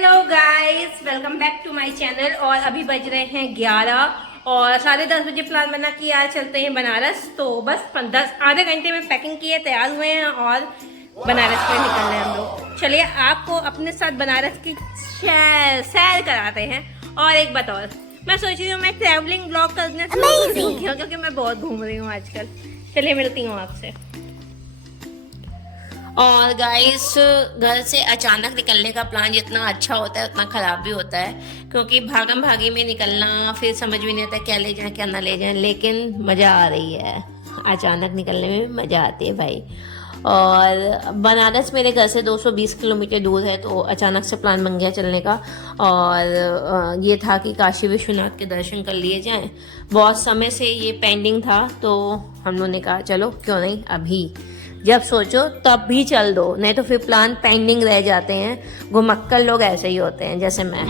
Hello guys, welcome back to my channel. और अभी बज रहे हैं 11 और 10:30 बजे प्लान बना कि यार चलते हैं बनारस। तो बस 10 आधे घंटे में पैकिंग किए तैयार हुए हैं और बनारस में निकल रहे हैं हम लोग। चलिए आपको अपने साथ बनारस की सैर कराते हैं। और एक बात और, मैं सोच रही हूँ मैं ट्रैवलिंग ब्लॉग करने शुरू कर दूँगी क्योंकि मैं बहुत घूम रही हूँ आजकल। चलिए मिलती हूँ आपसे। और गाइस, घर से अचानक निकलने का प्लान जितना अच्छा होता है उतना ख़राब भी होता है, क्योंकि भागम भागी में निकलना फिर समझ भी नहीं आता क्या ले जाएं क्या ना ले जाएं। लेकिन मज़ा आ रही है, अचानक निकलने में मज़ा आती है भाई। और बनारस मेरे घर से 220 किलोमीटर दूर है, तो अचानक से प्लान बन गया चलने का। और ये था कि काशी विश्वनाथ के दर्शन कर लिए जाएं। बहुत समय से ये पेंडिंग था, तो हम लोगों ने कहा चलो क्यों नहीं, अभी जब सोचो तब भी चल दो, नहीं तो फिर प्लान पेंडिंग रह जाते हैं। घुमक्कड़ लोग ऐसे ही होते हैं जैसे मैं।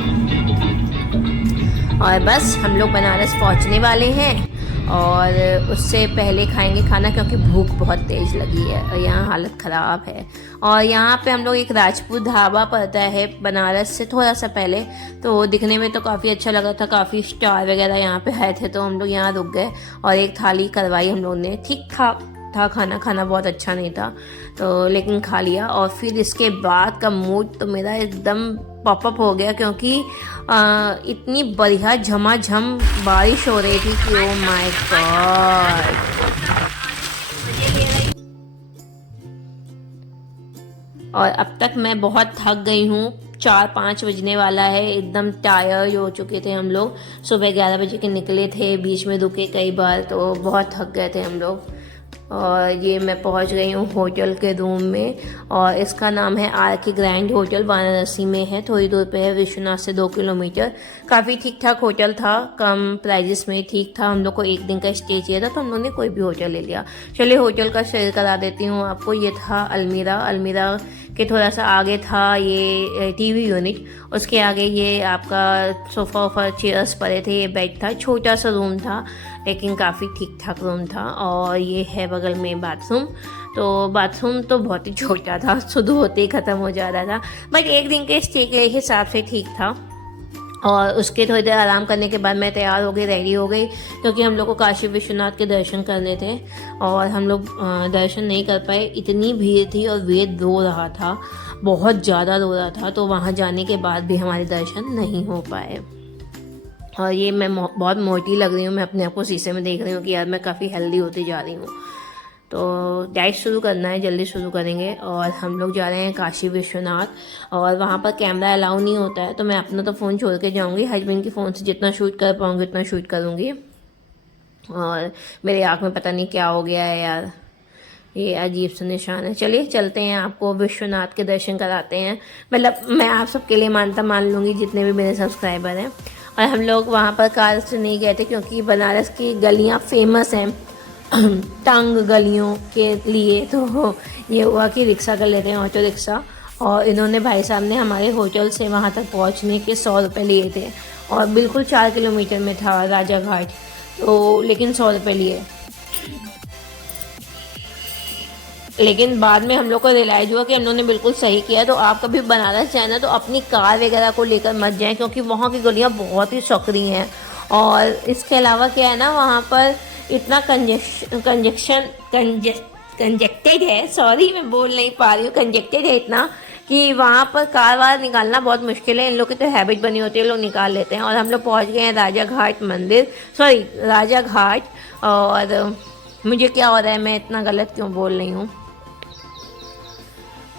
और बस हम लोग बनारस पहुंचने वाले हैं और उससे पहले खाएंगे खाना, क्योंकि भूख बहुत तेज़ लगी है और यहाँ हालत ख़राब है। और यहाँ पे हम लोग एक राजपूत ढाबा पड़ता है बनारस से थोड़ा सा पहले, तो दिखने में तो काफ़ी अच्छा लगा था, काफ़ी स्टार वगैरह यहाँ पे आए थे, तो हम लोग यहाँ रुक गए और एक थाली करवाई हम लोग ने। ठीक ठाक था खाना बहुत अच्छा नहीं था, तो लेकिन खा लिया। और फिर इसके बाद का मूड तो मेरा एकदम पॉपअप हो गया, क्योंकि इतनी बढ़िया झमाझम बारिश हो रही थी कि ओ माय गॉड। और अब तक मैं बहुत थक गई हूँ, 4-5 बजने वाला है, एकदम टायर्ड हो चुके थे हम लोग। सुबह 11 बजे के निकले थे, बीच में रुके कई बार, तो बहुत थक गए थे हम लोग। और ये मैं पहुंच गई हूँ होटल के रूम में, और इसका नाम है आर के ग्रैंड होटल, वाराणसी में है, थोड़ी दूर पे है, विश्वनाथ से 2 किलोमीटर। काफ़ी ठीक ठाक होटल था, कम प्राइजेस में ठीक था। हम लोग को एक दिन का स्टे चाहिए था, तो हम लोग ने कोई भी होटल ले लिया। चलिए होटल का शेयर करा देती हूँ आपको। ये था अलमीरा के थोड़ा सा आगे था ये टीवी यूनिट, उसके आगे ये आपका सोफ़ा वोफा चेयर्स पड़े थे, ये बेड था, छोटा सा रूम था लेकिन काफ़ी ठीक ठाक रूम था। और ये है बगल में बाथरूम, तो बाथरूम तो बहुत ही छोटा था, शुरू होते ही ख़त्म हो जा रहा था, बट एक दिन के स्टे के हिसाब से ठीक था। और उसके थोड़ी देर आराम करने के बाद मैं तैयार हो गई, रेडी हो गई, क्योंकि हम लोग को काशी विश्वनाथ के दर्शन करने थे। और हम लोग दर्शन नहीं कर पाए, इतनी भीड़ थी और वेद रो रहा था, बहुत ज़्यादा रो रहा था, तो वहाँ जाने के बाद भी हमारे दर्शन नहीं हो पाए। और ये मैं बहुत मोटी लग रही हूँ, मैं अपने आप को शीशे में देख रही हूँ कि यार मैं काफ़ी हेल्दी होती जा रही हूँ। तो डाइट शुरू करना है, जल्दी शुरू करेंगे। और हम लोग जा रहे हैं काशी विश्वनाथ, और वहाँ पर कैमरा अलाउ नहीं होता है, तो मैं अपना तो फ़ोन छोड़ के जाऊँगी, हस्बैंड के फ़ोन से जितना शूट कर पाऊँगी उतना शूट करूँगी। और मेरे आँख में पता नहीं क्या हो गया है यार, ये अजीब सा निशान है। चलिए चलते हैं, आपको विश्वनाथ के दर्शन कराते हैं। मतलब मैं आप सबके लिए मान लूँगी जितने भी मेरे सब्सक्राइबर हैं। और हम लोग वहाँ पर कार से नहीं गए थे, क्योंकि बनारस की गलियाँ फेमस हैं तंग गलियों के लिए, तो ये हुआ कि रिक्शा कर लेते हैं, ऑटो रिक्शा। और इन्होंने भाई साहब ने हमारे होटल से वहाँ तक पहुँचने के 100 रुपये लिए थे, और बिल्कुल 4 किलोमीटर में था राजा घाट, तो लेकिन 100 रुपये लिए। लेकिन बाद में हम लोग को रियलाइज़ हुआ कि हम लोगों ने बिल्कुल सही किया। तो आप कभी बनारस जाना तो अपनी कार वगैरह को लेकर मत जाएं, क्योंकि वहाँ की गलियाँ बहुत ही सकरी हैं। और इसके अलावा क्या है ना, वहाँ पर इतना कंजेक्टेड है, सॉरी मैं बोल नहीं पा रही हूँ, कंजेक्टेड है इतना कि वहाँ पर कार वार निकालना बहुत मुश्किल है। इन लोग की तो हैबिट बनी होती है, लोग निकाल लेते हैं। और हम लोग पहुँच गए हैं राजा घाट मंदिर, सॉरी राजा घाट। और मुझे क्या हो रहा है, मैं इतना गलत क्यों बोल रही हूँ।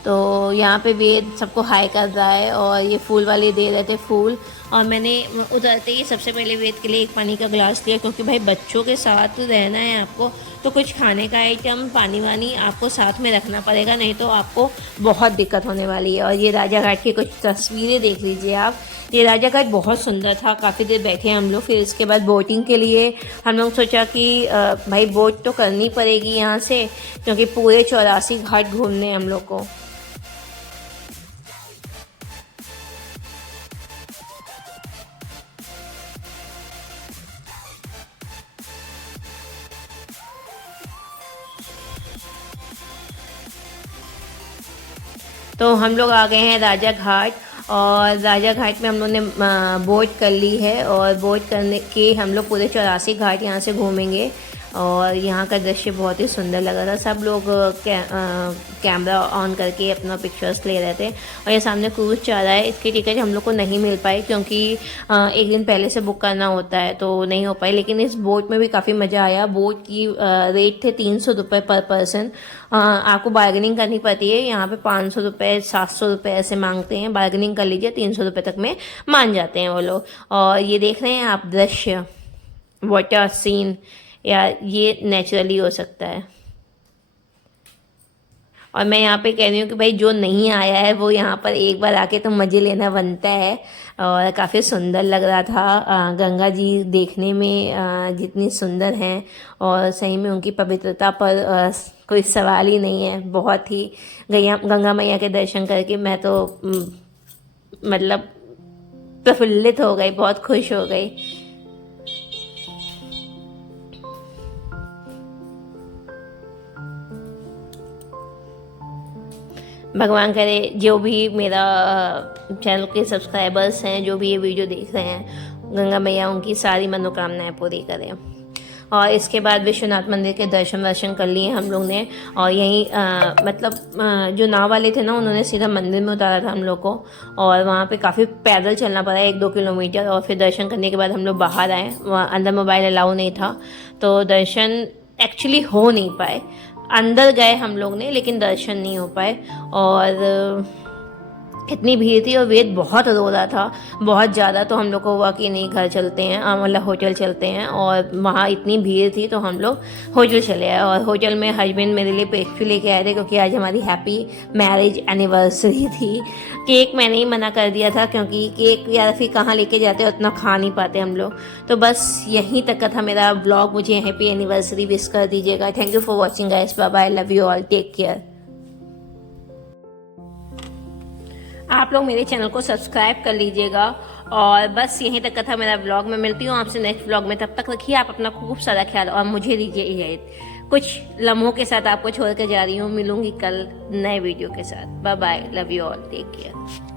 तो यहाँ पे वेद सबको हाई कर रहा है, और ये फूल वाले दे रहे थे फूल। और मैंने उतरते ही सबसे पहले वेद के लिए एक पानी का गिलास लिया, क्योंकि भाई बच्चों के साथ रहना है आपको, तो कुछ खाने का आइटम पानी वानी आपको साथ में रखना पड़ेगा, नहीं तो आपको बहुत दिक्कत होने वाली है। और ये राजा घाट की कुछ तस्वीरें देख लीजिए आप। ये राजा घाट बहुत सुंदर था, काफ़ी देर बैठे हम लोग। फिर इसके बाद बोटिंग के लिए हम लोग सोचा कि भाई बोट तो करनी पड़ेगी यहाँ से, क्योंकि पूरे 84 घाट घूमने हम लोग को। तो हम लोग आ गए हैं राजा घाट। और राजा घाट में हम लोग ने बोट कर ली है और बोट करने के हम लोग पूरे 84 घाट यहाँ से घूमेंगे। और यहाँ का दृश्य बहुत ही सुंदर लग रहा था। सब लोग कैमरा ऑन करके अपना पिक्चर्स ले रहे थे। और ये सामने क्रूज़ चल रहा है, इसकी टिकट हम लोग को नहीं मिल पाई क्योंकि एक दिन पहले से बुक करना होता है तो नहीं हो पाई। लेकिन इस बोट में भी काफ़ी मज़ा आया। बोट की रेट थे 300 रुपये पर पर्सन। आपको बार्गेनिंग करनी पड़ती है। यहाँ पे 500 रुपये 700 रुपये ऐसे मांगते हैं। बार्गेनिंग कर लीजिए, 300 रुपये तक में मान जाते हैं वो लोग। और ये देख रहे हैं आप दृश्य, वाटर सीन, या ये नेचुरली हो सकता है। और मैं यहाँ पे कह रही हूँ कि भाई जो नहीं आया है वो यहाँ पर एक बार आके तो मज़े लेना बनता है। और काफ़ी सुंदर लग रहा था। गंगा जी देखने में जितनी सुंदर हैं और सही में उनकी पवित्रता पर कोई सवाल ही नहीं है। बहुत ही गंगा मैया के दर्शन करके मैं तो मतलब प्रफुल्लित हो गई, बहुत खुश हो गई। भगवान करे जो भी मेरा चैनल के सब्सक्राइबर्स हैं, जो भी ये वीडियो देख रहे हैं, गंगा मैया उनकी सारी मनोकामनाएं पूरी करें। और इसके बाद विश्वनाथ मंदिर के दर्शन कर लिए हम लोग ने। और यहीं जो नाव वाले थे ना, उन्होंने सीधा मंदिर में उतारा था हम लोग को। और वहाँ पे काफ़ी पैदल चलना पड़ा 1-2 किलोमीटर। और फिर दर्शन करने के बाद हम लोग बाहर आए। वहाँ अंदर मोबाइल अलाउ नहीं था तो दर्शन एक्चुअली हो नहीं पाए। अंदर गए हम लोग ने लेकिन दर्शन नहीं हो पाए। और इतनी भीड़ थी और वेद बहुत रो रहा था, बहुत ज़्यादा। तो हम लोग को हुआ कि नहीं, घर चलते हैं, मतलब होटल चलते हैं। और वहाँ इतनी भीड़ थी तो हम लोग होटल चले आए। और होटल में हस्बैंड मेरे लिए पेस्ट्री लेके आए थे क्योंकि आज हमारी हैप्पी मैरिज एनिवर्सरी थी। केक मैंने ही मना कर दिया था क्योंकि केक यार फिर कहाँ लेके जाते उतना खा नहीं पाते हम लोग। तो बस यहीं तक का था मेरा ब्लॉग। मुझे हैप्पी एनिवर्सरी विश कर दीजिएगा। Thank you for watching guys, bye bye, love you all, take care. आप लोग मेरे चैनल को सब्सक्राइब कर लीजिएगा। और बस यहीं तक का था मेरा ब्लॉग। मैं मिलती हूँ आपसे नेक्स्ट ब्लॉग में। तब तक रखिए आप अपना खूब सारा ख्याल और मुझे दीजिए इजाज़त। कुछ लम्हों के साथ आपको छोड़ कर जा रही हूँ। मिलूंगी कल नए वीडियो के साथ। Bye bye, love you all, take care.